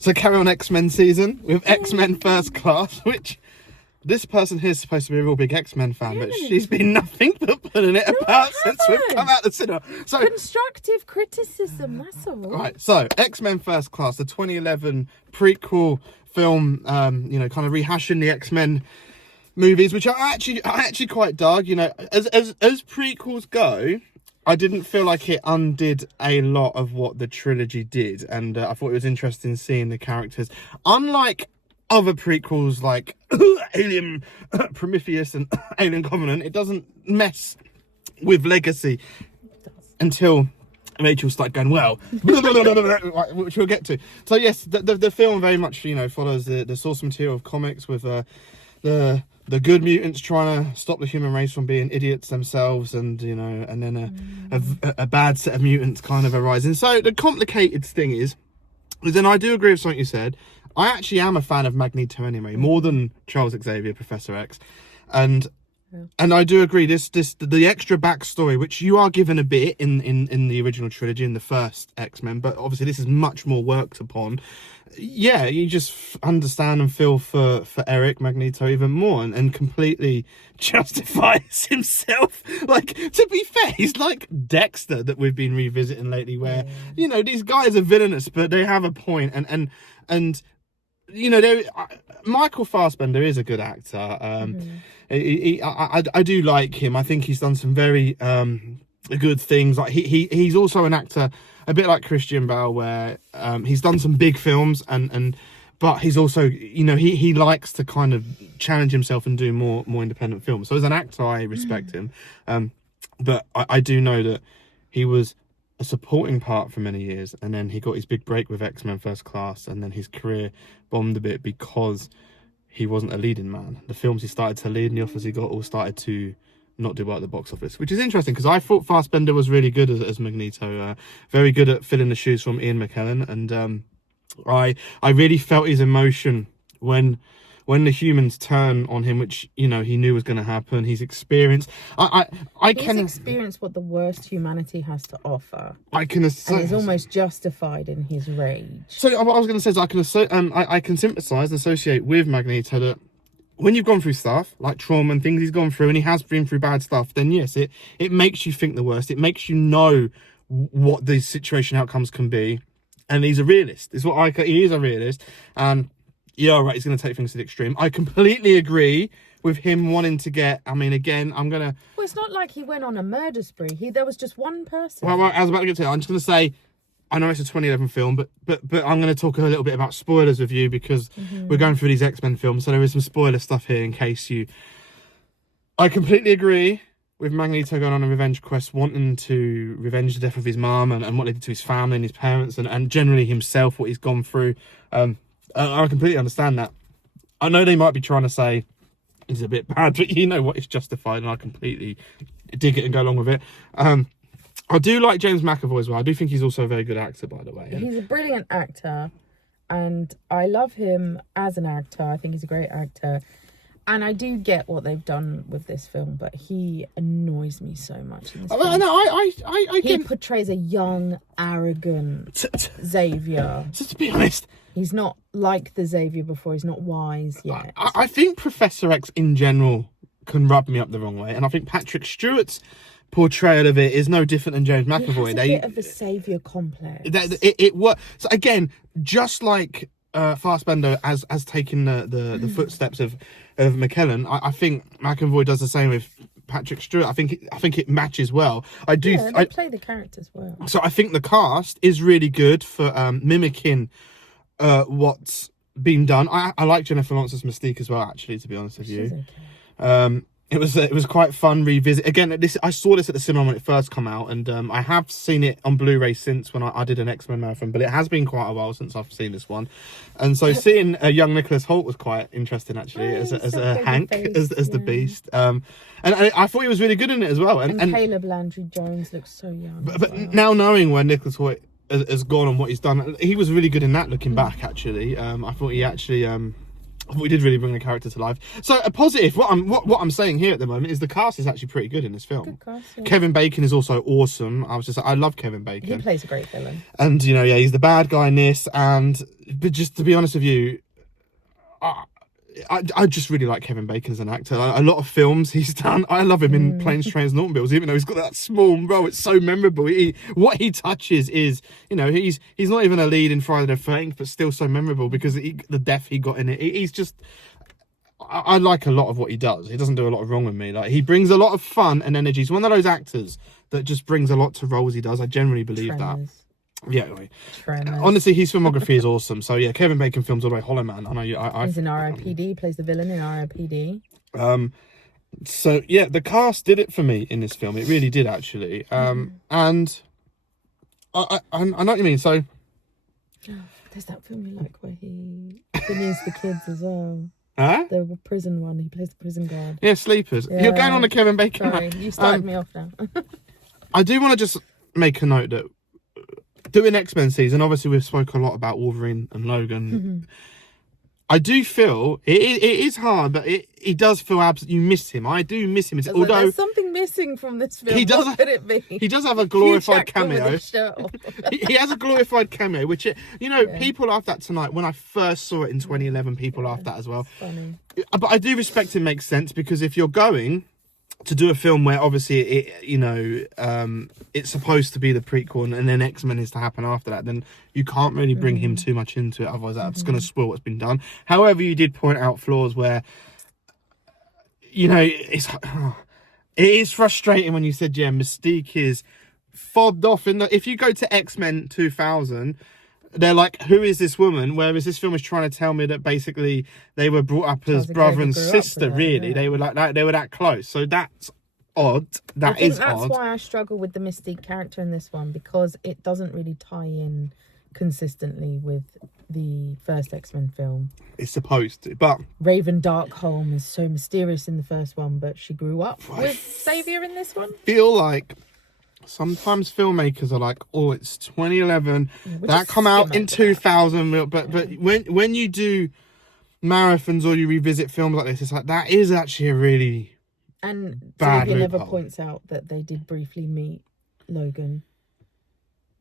So carry on X-Men season with X-Men First Class, which this person here is supposed to be a real big X-Men fan, but she's been nothing but putting it about since we've come out of the cinema. So constructive criticism, that's all. Right, so X-Men First Class, the 2011 prequel film, kind of rehashing the X-Men movies, which I actually quite dug. As prequels go, I didn't feel like it undid a lot of what the trilogy did, and I thought it was interesting seeing the characters. Unlike other prequels like Alien Prometheus and Alien Covenant, it doesn't mess with legacy until Rachel started going, well, which we'll get to. So yes, the film very much, follows the source material of comics with the good mutants trying to stop the human race from being idiots themselves, and and then a bad set of mutants kind of arising. So the complicated thing is then I do agree with something you said. I actually am a fan of Magneto anyway, more than Charles Xavier, Professor X, and I do agree. The extra backstory, which you are given a bit in the original trilogy in the first X-Men, but obviously this is much more worked upon. Yeah, you just understand and feel for Eric Magneto even more, and completely justifies himself. Like, to be fair, he's like Dexter that we've been revisiting lately, where these guys are villainous, but they have a point, and Michael Fassbender is a good actor. I do like him. I think he's done some very good things. Like he's also an actor a bit like Christian Bale, where he's done some big films, but he's also he likes to kind of challenge himself and do more independent films. So as an actor, I respect him. But I do know that he was a supporting part for many years, and then he got his big break with X-Men First Class, and then his career bombed a bit because he wasn't a leading man. The films he started to lead and the offers he got all started to not do well at the box office, which is interesting because I thought Fassbender was really good as Magneto, very good at filling the shoes from Ian McKellen, and I really felt his emotion when the humans turn on him, which he knew was going to happen. He's experienced. He's experienced what the worst humanity has to offer. And he's almost justified in his rage. So what I was going to say is I can sympathise and associate with Magneto that when you've gone through stuff like trauma and things he's gone through, and he has been through bad stuff, then yes, it makes you think the worst. It makes you know what the situation outcomes can be, and he's a realist. He is a realist, and yeah, right, he's going to take things to the extreme. I completely agree with him wanting to get. I mean, again, I'm gonna. Well, it's not like he went on a murder spree. There was just one person. Well, I was about to get to it. I'm just going to say, I know it's a 2011 film, but I'm going to talk a little bit about spoilers with you because we're going through these X-Men films, so there is some spoiler stuff here in case you. I completely agree with Magneto going on a revenge quest, wanting to revenge the death of his mum and what they did to his family and his parents and generally himself, what he's gone through. I completely understand that. I know they might be trying to say it's a bit bad, but you know what, it's justified, and I completely dig it and go along with it. I do like James McAvoy as well. I do think he's also a very good actor, by the way. He's a brilliant actor, and I love him as an actor. I think he's a great actor. And I do get what they've done with this film, but he annoys me so much in this film. No, he portrays a young, arrogant Xavier. So to be honest, he's not like the Xavier before. He's not wise yet. I think Professor X in general can rub me up the wrong way, and I think Patrick Stewart's portrayal of it is no different than James McAvoy. He has a bit of a saviour complex. It works. So again, just like Fassbender has taken the footsteps of McKellen, I think McAvoy does the same with Patrick Stewart. I think it matches well. I do. Yeah, they play the characters well. So I think the cast is really good for mimicking what's been done. I like Jennifer Lawrence's Mystique as well, actually, to be honest with you. Okay. It was quite fun revisit. Again, I saw this at the cinema when it first came out, and I have seen it on Blu-ray since when I did an X-Men marathon, but it has been quite a while since I've seen this one. And so seeing a young Nicholas Hoult was quite interesting, actually, as a Hank, as the Beast. And I thought he was really good in it as well. And Caleb Landry Jones looks so young. But now knowing where Nicholas Hoult has gone and what he's done, he was really good in that, looking back, actually. I thought he actually... We did really bring the character to life. So a positive. What I'm saying here at the moment is the cast is actually pretty good in this film. Good cast, yeah. Kevin Bacon is also awesome. I love Kevin Bacon. He plays a great villain. And yeah, he's the bad guy in this. But just to be honest with you, I just really like Kevin Bacon as an actor. A lot of films he's done, I love him in Planes, Trains and Automobiles, even though he's got that small role. It's so memorable. What he touches is, he's not even a lead in Friday the 13th, but still so memorable because the death he got in it. He's just, I like a lot of what he does. He doesn't do a lot of wrong with me. Like, he brings a lot of fun and energy. He's one of those actors that just brings a lot to roles he does. I generally believe that. Yeah, anyway. Honestly, his filmography is awesome. So yeah, Kevin Bacon films all the way. Hollow Man. I know you. He's in R.I.P.D. Plays the villain in R.I.P.D. So yeah, the cast did it for me in this film. It really did actually. And I know what you mean. So there's that film you like where he needs the kids as well. Huh? The prison one. He plays the prison guard. Yeah, Sleepers. Yeah. You're going on the Kevin Bacon. Sorry, you started me off now. I do want to just make a note that doing X-Men season, obviously we've spoken a lot about Wolverine and Logan. I do feel it is hard, but it does feel absolutely. You miss him. I do miss him. Although there's something missing from this film. What could it be? He does have a glorified cameo. He has a glorified cameo, which people laughed at tonight. When I first saw it in 2011, people laughed at as well. Funny. But I do respect it makes sense because if you're going to do a film where obviously it's supposed to be the prequel and then X-Men is to happen after that, then you can't really bring him too much into it, otherwise that's going to spoil what's been done. However, you did point out flaws where it is frustrating when you said Mystique is fobbed off if you go to X-Men 2000, they're like, who is this woman? Whereas this film is trying to tell me that basically they were brought up as brother and sister, really. They were like that, they were that close. So that's odd. That's why I struggle with the Mystique character in this one, because it doesn't really tie in consistently with the first X-Men film. It's supposed to, but Raven Darkholme is so mysterious in the first one, but she grew up with Xavier in this one. Feel like sometimes filmmakers are like, oh, it's 2011, that come out in 2000, but when you do marathons or you revisit films like this, it's like that is actually a really bad Xavier never points out that they did briefly meet Logan.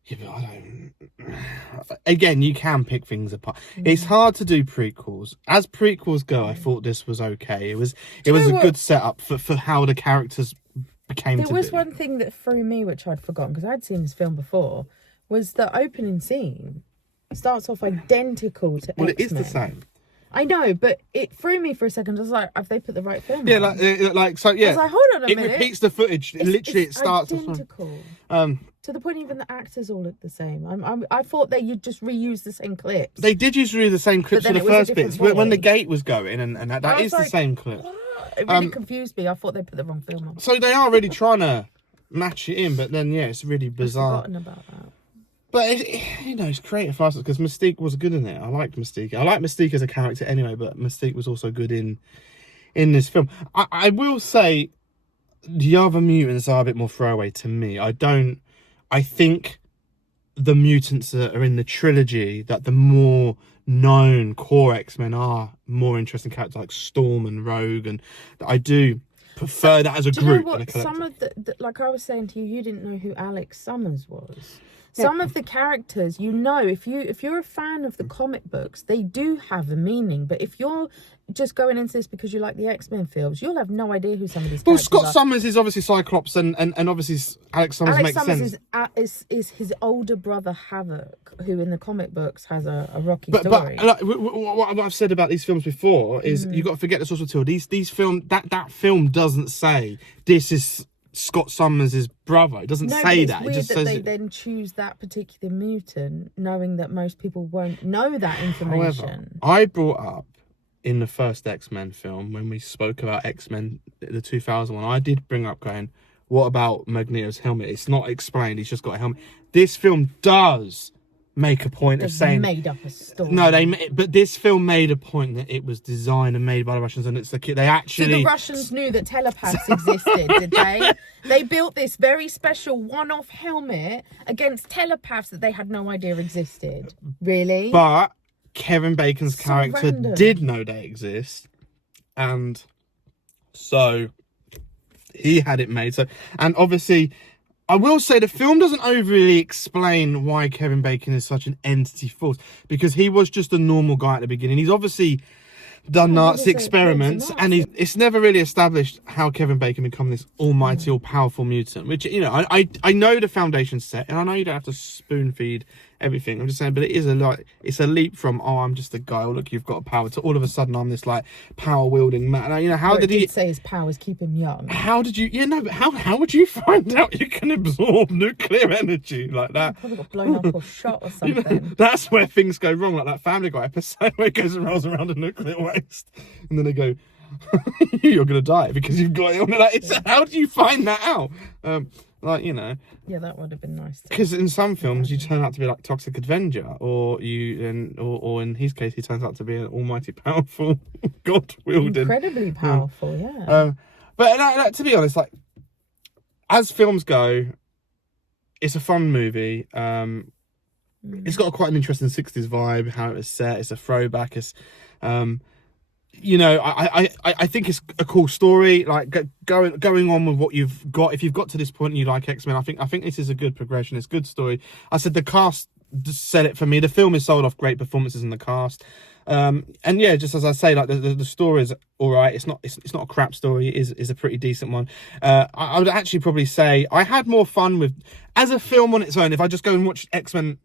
Yeah, but I don't. Again, you can pick things apart. It's hard to do prequels. As prequels go, I thought this was okay. It was a good setup for how the characters became. There was one thing that threw me, which I'd forgotten because I'd seen this film before, was the opening scene starts off identical to X-Men. It is the same. I know, but it threw me for a second. I was like, have they put the right film on? I was like, hold on a minute. It repeats the footage. It starts identical. To the point even the actors all look the same. I thought that you'd just reuse the same clips. They did use the same clips for the first bits. When the gate was going, and that is the same clip. What? It really confused me. I thought they put the wrong film on. So they are really trying to match it in, but then, it's really bizarre. I've forgotten about that. But, it's creative license because Mystique was good in it. I liked Mystique. I like Mystique as a character anyway, but Mystique was also good in this film. I will say the other mutants are a bit more throwaway to me. I think the mutants that are in the trilogy, that the more known core X-Men are more interesting characters like Storm and Rogue, and I do prefer that as a group. You know what? Some of the like I was saying to you, you didn't know who Alex Summers was. Some of the characters, if you're a fan of the comic books, they do have a meaning. But if you're just going into this because you like the X-Men films, you'll have no idea who some of these characters are. Well, Scott Summers is obviously Cyclops, and obviously Alex Summers makes sense. Is his older brother Havoc, who in the comic books has a rocky story. But what I've said about these films before is you've got to forget this also too. These film that film doesn't say this is Scott Summers' brother. It doesn't say that. Weird it just that says they then choose that particular mutant, knowing that most people won't know that information. However, I brought up in the first X-Men film when we spoke about X-Men, the 2001. I did bring up going, what about Magneto's helmet? It's not explained. He's just got a helmet. This film does make a point of saying made up a story. No, but this film made a point that it was designed and made by the Russians, and it's they actually. So the Russians knew that telepaths existed, did they? They built this very special one-off helmet against telepaths that they had no idea existed. Really? But Kevin Bacon's So character random. did know they exist, and so he had it made. So, and obviously, I will say the film doesn't overly explain why Kevin Bacon is such an entity force, because he was just a normal guy at the beginning. He's obviously done Nazi experiments, and it's never really established how Kevin Bacon become this almighty, all-powerful mutant, which, you know, I know the foundation's set, and I know you don't have to spoon feed everything. I'm just saying, but it is it's a leap from, oh, I'm just a guy, oh, look, you've got power, to all of a sudden I'm this like power-wielding man. You know, how did he say his powers keep him young? How did you? Yeah, no, but how would you find out you can absorb nuclear energy like that? Probably got blown up or shot or something. You know, that's where things go wrong, like that Family Guy episode where it goes and rolls around a nuclear waste, and then they go, "You're gonna die because you've got it." Like, how do you find that out? Like, you know. Yeah, that would have been nice. Because in some films you turn out to be like Toxic Avenger, or in his case he turns out to be an almighty powerful god wielding, incredibly powerful. Yeah. But to be honest, like, as films go, it's a fun movie. It's got quite an interesting 60s vibe, how it was set. It's a throwback. It's, you know, I think it's a cool story. Like, going on with what you've got. If you've got to this point and you like X-Men, I think this is a good progression. It's a good story. I said the cast said it for me. The film is sold off great performances in the cast. And yeah, just as I say, like the story is all right. It's not a crap story. It is a pretty decent one. I would actually probably say I had more fun with, as a film on its own. If I just go and watch X-Men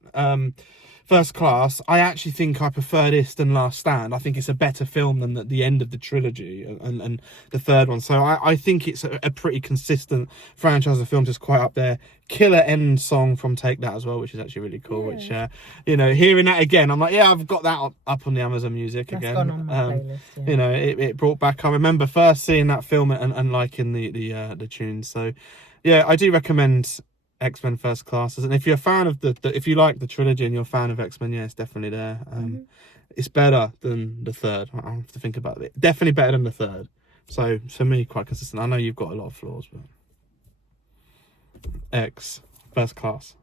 First Class, I actually think I prefer this than Last Stand. I think it's a better film than the end of the trilogy and the third one. So I think it's a pretty consistent franchise of films. It's quite up there. Killer end song from Take That as well, which is actually really cool. Yeah. Which, you know, hearing that again, I'm like, yeah, I've got that up on the Amazon Music again. Gone on my playlist, yeah. You know, it brought back. I remember first seeing that film and liking the tunes. So, yeah, I do recommend X-Men First Class. And if you're a fan of if you like the trilogy and you're a fan of X-Men, yeah, it's definitely there. It's better than the third. I have to think about it. Definitely better than the third. So for me, quite consistent. I know you've got a lot of flaws, but X First Class.